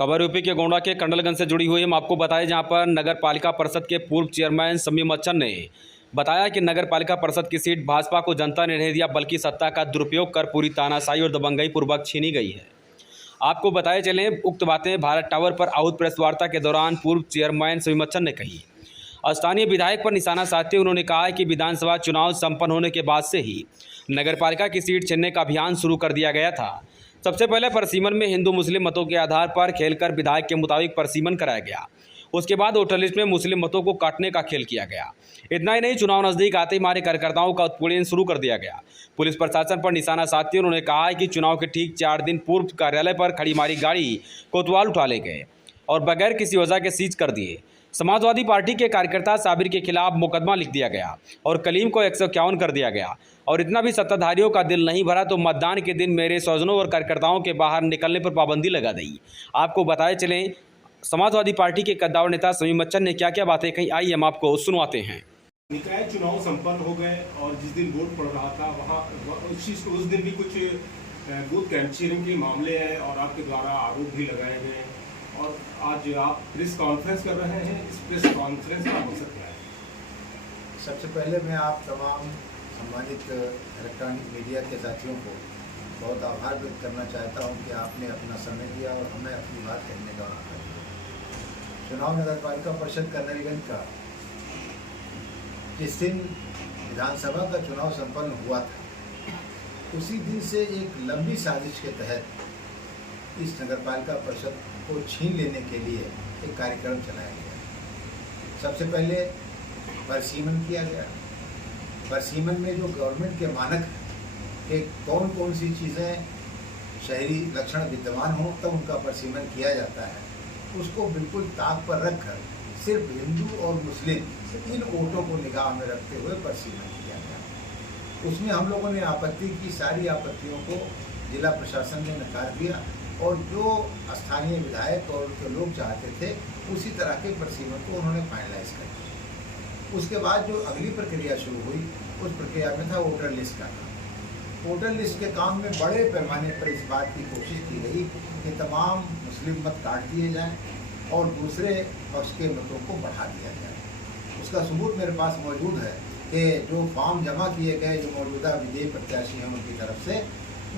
खबर यूपी के गोंडा के कंडलगंज से जुड़ी हुई। हम आपको बताएं जहां पर नगर पालिका परिषद के पूर्व चेयरमैन समीम बच्चन ने बताया कि नगर पालिका परिषद की सीट भाजपा को जनता ने नहीं दिया, बल्कि सत्ता का दुरुपयोग कर पूरी तानाशाही और दबंगई पूर्वक छीनी गई है। आपको बताए चलें, उक्त बातें भारत टावर पर आहुत प्रेस वार्ता के दौरान पूर्व चेयरमैन समीम बच्चन ने कही। स्थानीय विधायक पर निशाना साधते हुए उन्होंने कहा कि विधानसभा चुनाव संपन्न होने के बाद से ही नगर पालिका की सीट छीनने का अभियान शुरू कर दिया गया था। सबसे पहले परसीमन में हिंदू मुस्लिम मतों के आधार पर खेलकर विधायक के मुताबिक परसीमन कराया गया। उसके बाद वोटर लिस्ट में मुस्लिम मतों को काटने का खेल किया गया। इतना ही नहीं, चुनाव नजदीक आते ही हमारे कार्यकर्ताओं का उत्पीड़न शुरू कर दिया गया। पुलिस प्रशासन पर निशाना साधते हुए उन्होंने कहा कि चुनाव के ठीक 4 दिन पूर्व कार्यालय पर खड़ी हमारी गाड़ी कोतवाल उठा ले गए और बगैर किसी वजह के सीज कर दिए। समाजवादी पार्टी के कार्यकर्ता साबिर के खिलाफ मुकदमा लिख दिया गया और कलीम को 151 कर दिया गया। और इतना भी सत्ताधारियों का दिल नहीं भरा तो मतदान के दिन मेरे स्वजनों और कार्यकर्ताओं के बाहर निकलने पर पाबंदी लगा दी। आपको बताए चलें, समाजवादी पार्टी के कद्दावर नेता समीम बच्चन ने क्या क्या बातें कही, आइए हम आपको सुनवाते हैं। निकाय चुनाव संपन्न हो गए और जिस दिन वोट पड़ रहा था वहाँ उस दिन भी कुछ बूथ कैप्चरिंग के मामले हैं और आपके द्वारा आरोप भी लगाए गए हैं और आज आप प्रेस कॉन्फ्रेंस कर रहे हैं। इस प्रेस कॉन्फ्रेंस का मकसद क्या है? सबसे पहले मैं आप तमाम सम्मानित इलेक्ट्रॉनिक मीडिया के साथियों को बहुत आभार व्यक्त करना चाहता हूं कि आपने अपना समय दिया और हमें अपनी बात कहने का मौका दिया। चुनाव नगर पालिका परिषद कंडलगंज का जिस दिन विधानसभा का चुनाव संपन्न हुआ था, उसी दिन से एक लंबी साजिश के तहत इस नगर पालिका परिषद को छीन लेने के लिए एक कार्यक्रम चलाया गया। सबसे पहले परसीमन किया गया। परसीमन में जो गवर्नमेंट के मानक हैं कि कौन कौन सी चीज़ें शहरी लक्षण विद्यमान हों तब उनका परसीमन किया जाता है, उसको बिल्कुल ताक पर रखकर सिर्फ हिंदू और मुस्लिम इन वोटों को निगाह में रखते हुए परसीमन किया गया। उसमें हम लोगों ने आपत्ति की, सारी आपत्तियों को जिला प्रशासन ने नकार दिया और जो स्थानीय विधायक और जो लोग चाहते थे उसी तरह के परसीमन को उन्होंने फाइनलाइज कर दिया। उसके बाद जो अगली प्रक्रिया शुरू हुई, उस प्रक्रिया में था वोटर लिस्ट का काम। वोटर लिस्ट के काम में बड़े पैमाने पर इस बात की कोशिश की गई कि तमाम मुस्लिम मत काट दिए जाएं और दूसरे पक्ष के मतों को बढ़ा दिया जाए। उसका सबूत मेरे पास मौजूद है कि जो फॉर्म जमा किए गए जो मौजूदा विजयी प्रत्याशी हैं उनकी तरफ से,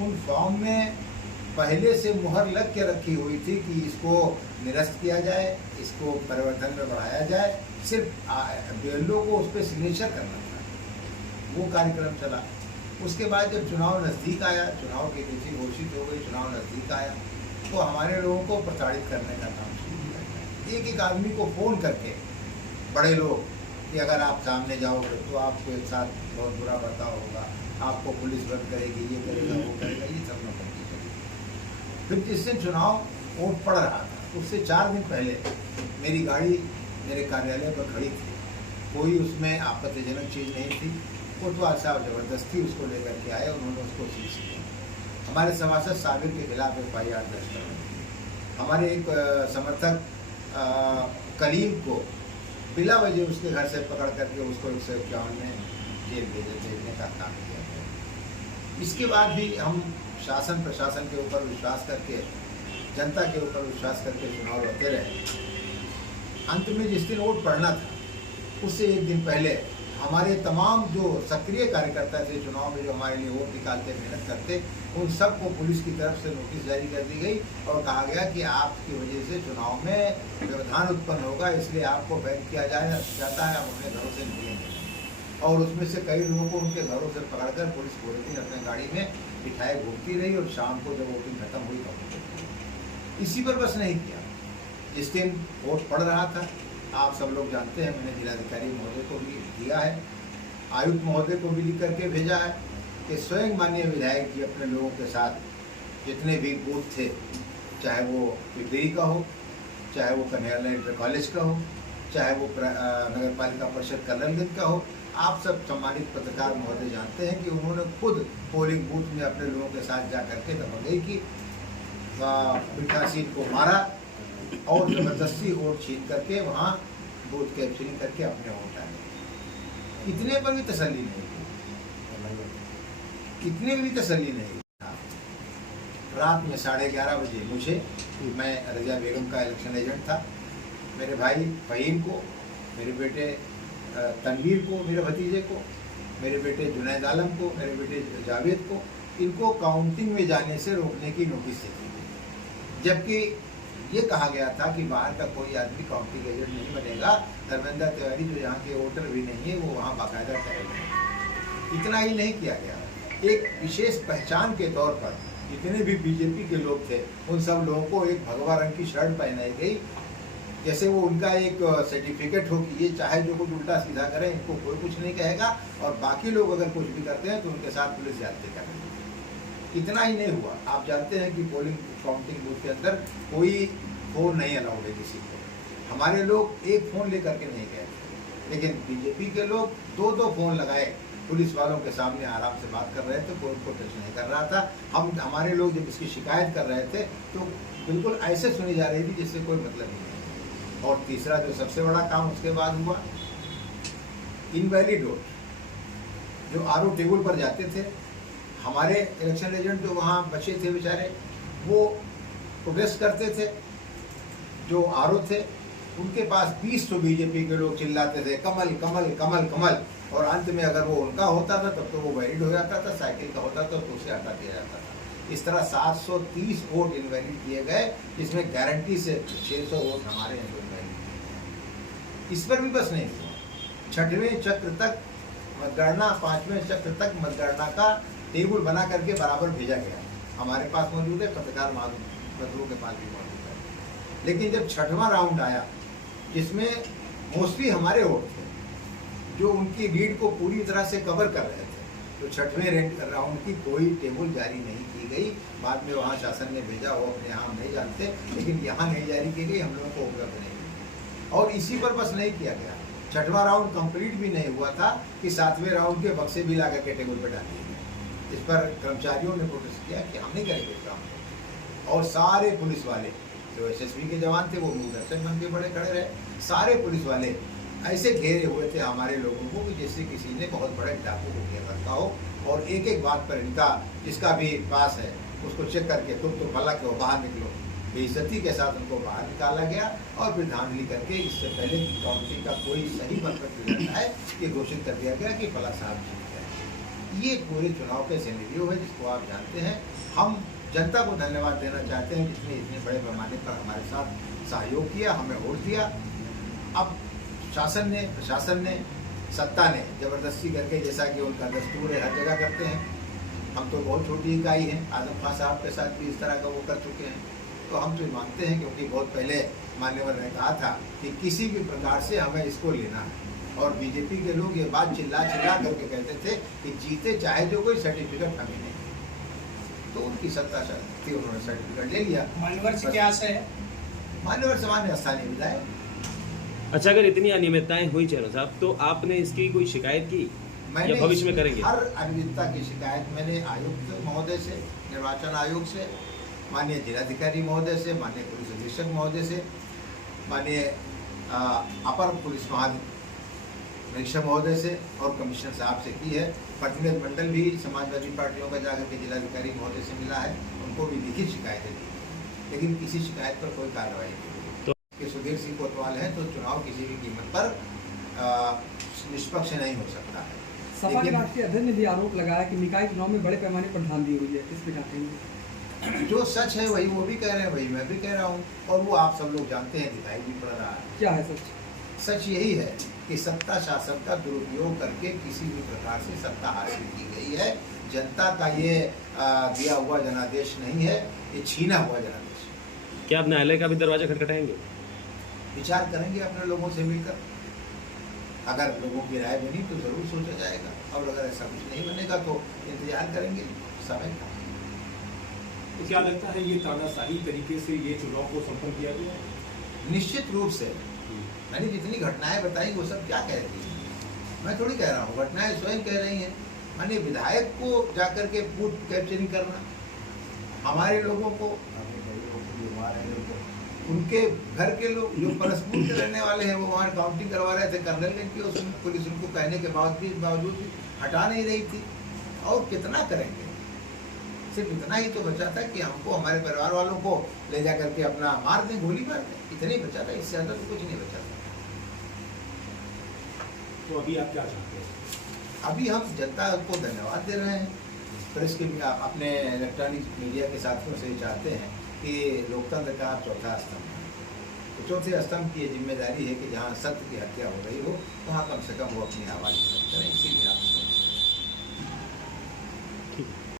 उन फॉर्म में पहले से मुहर लग के रखी हुई थी कि इसको निरस्त किया जाए, इसको परिवर्तन में बढ़ाया जाए, सिर्फ BLO को उस पर सिग्नेचर करना था। वो कार्यक्रम चला। उसके बाद जब चुनाव नज़दीक आया, चुनाव की तिथि घोषित हो गई, चुनाव नज़दीक आया तो हमारे लोगों को प्रताड़ित करने का काम शुरू किया गया। एक एक आदमी को फ़ोन करके बड़े लोग कि अगर आप सामने जाओगे तो आपके साथ बहुत बुरा बर्ताव होगा, आपको पुलिस बंद करेगी, ये करेगा, वो करेगा, ये सब नौकरी करेगी। फिर जिस दिन चुनाव वोट पड़ रहा था उससे 4 दिन पहले मेरी गाड़ी मेरे कार्यालय पर खड़ी थी। कोई उसमें आपत्तिजनक चीज़ नहीं थी। कोतवाल साहब ज़बरदस्ती उसको लेकर के आए, उन्होंने उसको सीज किया। हमारे सभासद साबिर के खिलाफ FIR दर्ज करवाई। हमारे एक समर्थक कलीम को बिला वजह उसके घर से पकड़ करके उसको 151 में जेल भेजने का काम किया गया। इसके बाद भी हम शासन प्रशासन के ऊपर विश्वास करके, जनता के ऊपर विश्वास करके चुनाव लड़ते रहे। अंत में जिस दिन वोट पड़ना था उससे एक दिन पहले हमारे तमाम जो सक्रिय कार्यकर्ता थे चुनाव में, जो हमारे लिए वोट निकालते मेहनत करते, उन सबको पुलिस की तरफ से नोटिस जारी कर दी गई और कहा गया कि आपकी वजह से चुनाव में व्यवधान उत्पन्न होगा, इसलिए आपको बैन किया जाता है, आप अपने घरों से निकलेंगे। और उसमें से कई लोगों को उनके घरों से पकड़कर पुलिस पूरे दिन अपने गाड़ी में बिठाए घूमती रही और शाम को जब वोटिंग खत्म हुई तो इसी पर बस नहीं किया। जिस दिन वोट पड़ रहा था, आप सब लोग जानते हैं, मैंने जिलाधिकारी महोदय को भी दिया है, आयुक्त महोदय को भी लिख करके भेजा है कि स्वयं माननीय विधायक जी अपने लोगों के साथ जितने भी बूथ थे, चाहे वो पिपरी का हो, चाहे वो कन्हैया इंटर कॉलेज का हो, चाहे वो नगर पालिका परिषद कंडलगंज का हो, आप सब सम्मानित पत्रकार महोदय जानते हैं कि उन्होंने खुद पोलिंग बूथ में अपने लोगों के साथ जा करके दबंगई की, प्रत्याशी को मारा और जबरदस्ती वोट छीन करके वहाँ वोट कैप्चरिंग करके अपने वोट आए। इतने पर भी तसल्ली नहीं, इतने भी तसल्ली नहीं। रात में 11:30 बजे मुझे, मैं रज़िया बेगम का इलेक्शन एजेंट था, मेरे भाई फ़हीम को, मेरे बेटे तनवीर को, मेरे भतीजे को, मेरे बेटे जुनैद आलम को, मेरे बेटे जावेद को, इनको काउंटिंग में जाने से रोकने की नोटिस दी गई। जबकि ये कहा गया था कि बाहर का कोई आदमी काउंटिंग एजेंट नहीं बनेगा, धर्मेंद्र तिवारी जो यहाँ के वोटर भी नहीं है वो वहाँ बाकायदा ठहरेंगे। इतना ही नहीं किया गया, एक विशेष पहचान के तौर पर जितने भी बीजेपी के लोग थे उन सब लोगों को एक भगवा रंग की शर्ट पहनाई गई, जैसे वो उनका एक सर्टिफिकेट हो कि ये चाहे जो कुछ उल्टा सीधा करें इनको कोई कुछ नहीं कहेगा, और बाकी लोग अगर कुछ भी करते हैं तो उनके साथ पुलिस ज्यादती करेगी। इतना ही नहीं हुआ, आप जानते हैं कि पोलिंग काउंटिंग बूथ के अंदर कोई फ़ोन नहीं अलाउड है किसी को। हमारे लोग एक फ़ोन लेकर के नहीं गए थे, लेकिन बीजेपी के लोग 2-2 फ़ोन लगाए, पुलिस वालों के सामने आराम से बात कर रहे थे, कोई उनको टच नहीं कर रहा था। हमारे लोग जब इसकी शिकायत कर रहे थे तो बिल्कुल ऐसे सुनी जा रही थी जिससे कोई मतलब नहीं है। और तीसरा जो सबसे बड़ा काम उसके बाद हुआ, इनवैलिड वोट जो आरओ टेबल पर जाते थे, हमारे इलेक्शन एजेंट जो वहाँ बचे थे बेचारे वो प्रोटेस्ट करते थे, जो आरओ थे उनके पास 20 तो बीजेपी के लोग चिल्लाते थे कमल कमल कमल कमल, और अंत में अगर वो उनका होता था तब तो वो वैलिड हो जाता था, साइकिल का होता था तो उसे हटा दिया जाता था। इस तरह 730 वोट इनवैलिड किए गए, जिसमें गारंटी से 600 वोट हमारे यहाँ इनवैलिड किए। इस पर भी बस नहीं हुआ, 6वें चक्र तक मतगणना, 5वें चक्र तक मतगणना का टेबल बना करके बराबर भेजा गया। हमारे पास मौजूद है, पत्रकार बंधुओं के पास भी मौजूद है। लेकिन जब 6वां राउंड आया जिसमें मोस्टली हमारे वोट थे जो उनकी लीड को पूरी तरह से कवर कर रहे थे, तो 6वें राउंड की कोई टेबल जारी नहीं की गई। बाद में वहाँ शासन ने भेजा, वो अपने यहाँ नहीं जानते, लेकिन यहाँ नहीं जारी की गई, हम लोगों को उपलब्ध नहीं हुई। और इसी पर बस नहीं किया गया, 6वां राउंड कंप्लीट भी नहीं हुआ था कि 7वें राउंड के बक्से भी ला करके टेबल पर डाल दिए गए। इस पर कर्मचारियों ने प्रोटेस्ट किया कि हम नहीं करेंगे काम, और सारे पुलिस वाले जो एसएसबी के जवान थे वो मूर्दर्शक बन के बड़े खड़े रहे। सारे पुलिस वाले ऐसे घेरे हुए थे हमारे लोगों को कि जैसे किसी ने बहुत बड़े डाकू को घेर रखा हो, और एक एक बात पर इनका जिसका भी पास है उसको चेक करके तुम तो भला के बाहर निकलो, बेइज्जती के साथ उनको बाहर निकाला गया। और फिर धांधली करके इससे पहले कि काउंटिंग का कोई सही परफेक्ट रिजल्ट आए ये घोषित कर दिया गया कि फला साहब जीत गए। ये पूरे चुनाव के सिनेरियो है जिसको आप जानते हैं। हम जनता को धन्यवाद देना चाहते हैं जिसने इतने बड़े पैमाने पर हमारे साथ सहयोग किया, हमें वोट दिया। अब शासन ने, प्रशासन ने, सत्ता ने ज़बरदस्ती करके, जैसा कि उनका दस्तूर है, हर जगह करते हैं। हम तो बहुत छोटी इकाई हैं, आजम खान साहब के साथ भी इस तरह का वो कर चुके हैं, तो हम तो मानते हैं, क्योंकि बहुत पहले मान्यवर ने कहा था कि किसी भी प्रकार से हमें इसको लेना है। और बीजेपी के लोग ये बात चिल्ला चिल्ला करके कहते थे कि जीते चाहे जो कोई सर्टिफिकेट हमें नहीं, तो उनकी सत्ता थी, उन्होंने सर्टिफिकेट ले लिया। मान्यवर से क्या आशा है? मान्यवर सामान्य स्थानीय विधायक। अच्छा, अगर इतनी अनियमितताएं हुई चेहरा साहब, तो आपने इसकी कोई शिकायत की या भविष्य में करेंगे? हर अनियमितता की शिकायत मैंने आयुक्त महोदय से, निर्वाचन आयोग से, माननीय जिलाधिकारी महोदय से, माननीय पुलिस अधीक्षक महोदय से, माननीय अपर पुलिस महानिरीक्षक महोदय से और कमिश्नर साहब से की है। प्रतिनिधि मंडल भी समाजवादी पार्टियों का जाकर के जिलाधिकारी महोदय से मिला है, उनको भी लिखित शिकायतें दी, लेकिन किसी शिकायत पर कोई कार्रवाई नहीं हुई। कि सुधीर सिंह कोतवाल है तो चुनाव किसी भी कीमत पर निष्पक्ष नहीं हो सकता है। सपा के राष्ट्रीय अध्यक्ष ने भी आरोप लगाया कि निकाय चुनाव में बड़े पैमाने पर धांधली हुई है, इस पे क्या कहेंगे? जो सच है वही वो भी कह रहे हैं, वही मैं भी कह रहा हूँ, और वो आप सब लोग जानते हैं, दिखाई भी पड़ रहा है। क्या है सच? सच यही है कि सत्ता शासन का दुरुपयोग करके किसी भी प्रकार से सत्ता हासिल की गई है। जनता का ये दिया हुआ जनादेश नहीं है, ये छीना हुआ जनादेश है। क्या आप न्यायालय का भी दरवाजा खटखटाएंगे? विचार करेंगे अपने लोगों से मिलकर, अगर लोगों की राय बनी तो जरूर सोचा जाएगा, और अगर ऐसा कुछ नहीं बनेगा तो इंतजार करेंगे समय का। तो क्या लगता है ये तानाशाही तरीके से ये चुनाव को संपन्न किया गया? निश्चित रूप से मैंने जितनी घटनाएं बताई वो सब क्या कह रही है, मैं थोड़ी कह रहा हूँ, घटनाएं स्वयं कह रही हैं। माने विधायक को जाकर के बूथ कैप्चरिंग करना, हमारे लोगों को, उनके घर के लोग जो परस्पर के रहने वाले हैं वो वहाँ काउंटिंग करवा रहे थे कर्नलगंज की, उसमें पुलिस उनको कहने के बावजूद भी हटा नहीं रही थी। और कितना करेंगे, सिर्फ इतना ही तो बचा था कि हमको हमारे परिवार वालों को ले जा करके अपना मार दें, गोली मार दें, इतना ही बचा था, इससे ज़्यादा तो कुछ नहीं बचा था। तो अभी आप क्या चाहते हैं? अभी हम जनता को धन्यवाद दे रहे हैं, प्रेस के अपने इलेक्ट्रॉनिक मीडिया के साथियों से चाहते हैं कि लोकतंत्र का चौथा स्तंभ है। तो चौथे स्तंभ की ये जिम्मेदारी है कि जहाँ सत्य की हत्या हो रही हो वहाँ कम से कम वो अपनी आवाज़ बुलंद करें, इसीलिए आप